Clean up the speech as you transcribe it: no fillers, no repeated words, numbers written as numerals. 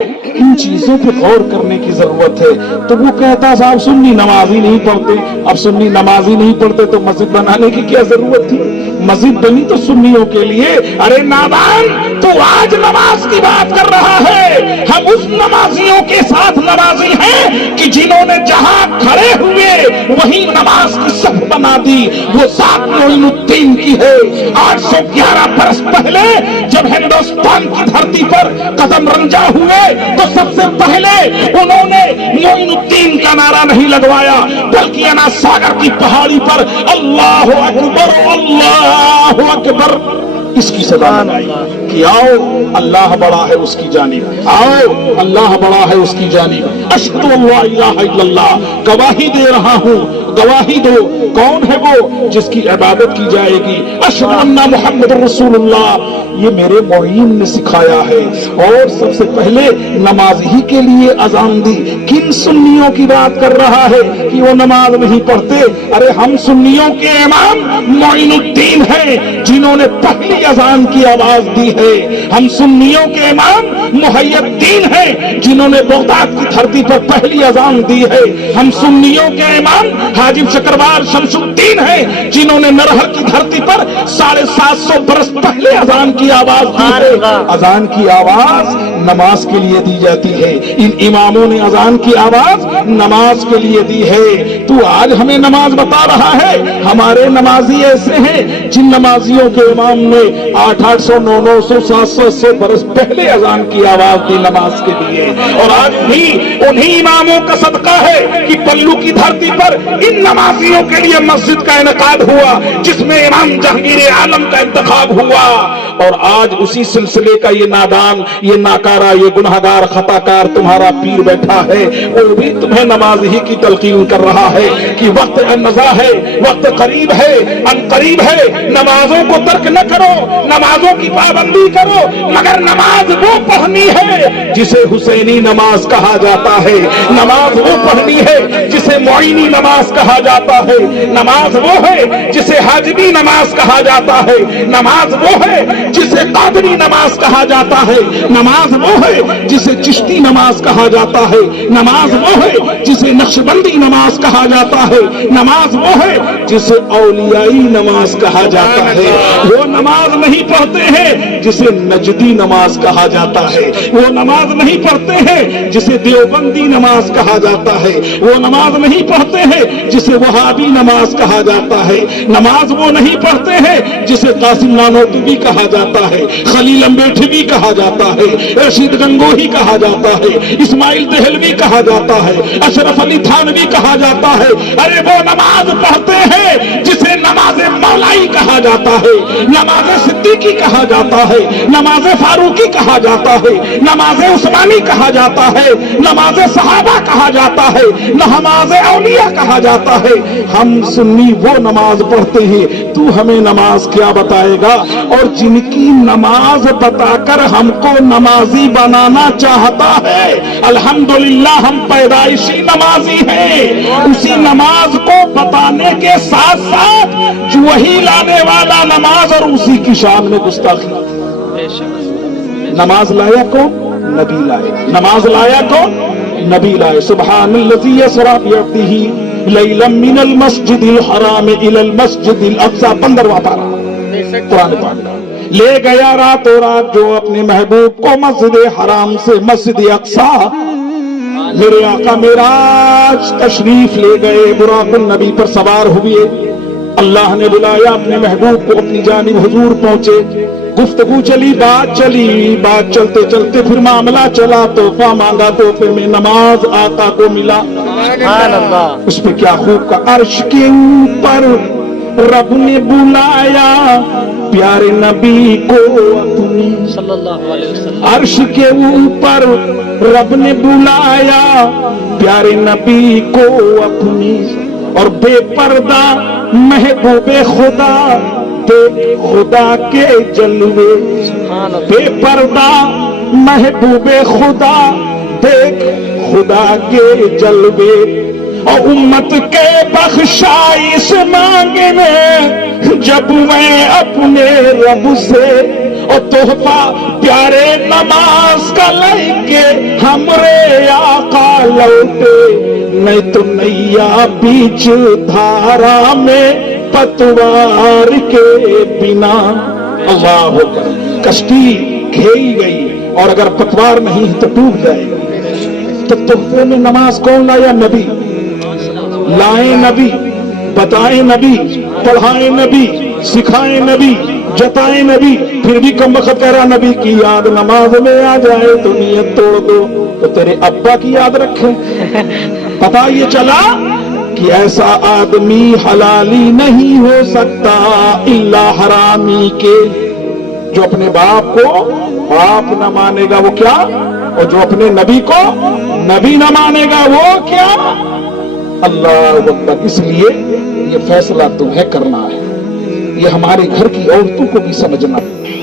इन चीजों पे गौर करने की जरूरत है। तो वो कहता साहब सुन्नी नमाजी नहीं पढ़ते, अब सुन्नी नमाजी नहीं पढ़ते तो मस्जिद बनाने की क्या जरूरत थी? मस्जिद बनी तो सुन्नियों के लिए। अरे नादान, तू आज नमाज की बात कर रहा है। हम उस नमाजियों के साथ नमाजी हैं कि जिन्होंने जहां खड़े हुए वहीं नमाज की सफ बना दी। वो साथ मोइनुद्दीन की है। 811 बरस पहले जब हिंदुस्तान की धरती पर कदम रंजा हुए तो सबसे पहले उन्होंने मोइनुद्दीन का नारा नहीं लगवाया, बल्कि अना सागर की पहाड़ी पर अल्लाह अकबर अल्लाह अकबर इसकी सदा लगाई कि आओ अल्लाह बड़ा है उसकी जानिब, आओ अल्लाह बड़ा है उसकी जानिब। अशहदु अल्ला इलाहा इल्लल्लाह, गवाही दे रहा हूँ, गवाही दो। कौन है वो जिसकी इबादत की जाएगी? अशहदु अन्ना मुहम्मद रसूलुल्लाह, ये मेरे मौईन ने सिखाया है। और सबसे पहले नमाज ही के लिए अजान दी। किन सुन्नियों की बात कर रहा है कि वो नमाज नहीं पढ़ते? अरे हम सुन्नियों के इमाम मोइनुद्दीन हैं जिन्होंने पहली अजान की आवाज दी है। हम सुन्नियों के इमाम मुहय्यद्दीन हैं जिन्होंने बगदाद की धरती पर पहली अजान दी है। हम सुन्नियों के इमाम हाजिब शकरवार शमसुद्दीन हैं जिन्होंने नरहर की धरती पर 750 बरस पहले अजान की आवाज दी है। अजान की आवाज नमाज के लिए दी जाती है। इन इमामों ने अजान की आवाज नमाज के लिए दी है। तू आज हमें नमाज बता रहा है। हमारे नमाजी ऐसे हैं जिन नमाजियों के इमाम ने 800, 900, 700 बरस पहले अजान की आवाज दी नमाज के लिए। और आज भी उन्हीं इमामों का सदका है कि पल्लू की धरती पर इन नमाजियों के लिए मस्जिद का इनकाद हुआ जिसमें इमाम जहांगीर आलम का इंतखाब हुआ। और आज उसी सिलसिले का ये नादान, ये नाकारा, ये गुनाहगार खताकार तुम्हारा पीर बैठा है। वो भी तुम्हें नमाज ही की तलकीन कर रहा है कि वक्त नज़ा है, वक्त करीब है, अनकरीब है। नमाजों को तर्क न करो, नमाजों की पाबंदी करो, मगर नमाज वो पढ़नी है जिसे हुसैनी नमाज कहा जाता है। नमाज वो पढ़नी है जिसे मोइनी नमाज कहा जाता है। नमाज वो है जिसे हाजिबी नमाज कहा जाता है। नमाज वो है जिसे कादरी नमाज कहा जाता है। नमाज वो है जिसे चिश्ती नमाज कहा जाता है। नमाज वो है जिसे नक्शबंदी नमाज कहा जाता है। नमाज वो है जिसे औलियाई नमाज कहा जाता है। वो नमाज नहीं पढ़ते हैं जिसे नजदी नमाज कहा जाता है। वो नमाज नहीं पढ़ते हैं जिसे देवबंदी नमाज कहा जाता है। वो नमाज नहीं पढ़ते हैं जिसे वहाबी नमाज कहा जाता है। नमाज वो नहीं पढ़ते हैं जिसे कासिम नानोतवी कहा जाता है, खलील अम्बेठवी कहा जाता है, रशीद गंगोही कहा जाता है, इस्माइल देहलवी कहा जाता है, अशरफ अली थानवी कहा जाता है। अरे वो नमाज पढ़ते हैं जिसे नमाज मौलाई कहा जाता है, नमाज सिद्दीकी कहा जाता है, नमाज फारूकी कहा जाता है, नमाज उस्मानी कहा जाता है, नमाज सहाबा कहा जाता है, नमाज औलिया कहा जाता है। हम सुन्नी वो नमाज पढ़ते हैं। तू हमें नमाज क्या बताएगा? और जिनकी नमाज बताकर हमको नमाजी बनाना चाहता है, अल्हम्दुलिल्लाह हम पैदाइशी नमाजी हैं। उसी नमाज को बताने के साथ साथ वही लाने वाला नमाज और उसी की शान में गुस्ताखी। नमाज लाया कौन? नबी लाए। नमाज लाया कौन? नबी लाए। सुब्हानल्लज़ी यसरा बिअब्दिही लैलन मिनल मस्जिदिल हराम इलल मस्जिदिल अक़सा। 15वां पारा कुरान पाक। ले गया रातों रात जो अपने महबूब को मस्जिद हराम से मस्जिद अक़सा। मेरे आका मेराज तशरीफ ले गए, बुराकुन नबी पर सवार हुए। अल्लाह ने बुलाया अपने महबूब को, अपनी जानिब हुजूर पहुंचे। गुफ्तगू चली, बात चली, बात चलते चलते फिर मामला चला। तोहफा मांगा, तोहफे में नमाज आका को मिला। उस पे क्या खूब का, अर्श के ऊपर रब ने बुलाया प्यारे नबी को अपनी सल्लल्लाहु अलैहि वसल्लम। अर्श के ऊपर रब ने बुलाया प्यारे नबी को अपनी। और बेपर्दा महबूबे खुदा देख खुदा के जलवे। बेपर्दा महबूबे खुदा देख खुदा के जलवे। और उम्मत के बख्शाइश मांगने जब मैं अपने रब से और तोहफा प्यारे नमाज का लेके हमरे आका लौटे, नहीं तो नैया बीच धारा में पतवार के बिना। अल्लाह होकर कश्ती घेई गई और अगर पतवार नहीं तो डूब जाएगी। तो तोहफे में नमाज कौन लाया? नबी लाए, नबी बताए, नबी पढ़ाए, नबी सिखाए, नबी जताए, नबी। फिर भी कम वक्त कह रहा नबी की याद नमाज में आ जाए तो नियत तोड़ दो। तो तेरे अब्बा की याद रखे। पता ये चला कि ऐसा आदमी हलाली नहीं हो सकता इल्ला हरामी के। जो अपने बाप को बाप न मानेगा वो क्या, और जो अपने नबी को नबी न मानेगा वो क्या। अल्लाह अकबर। इसलिए ये फैसला तुम्हें करना है, ये हमारे घर की औरतों को भी समझना है।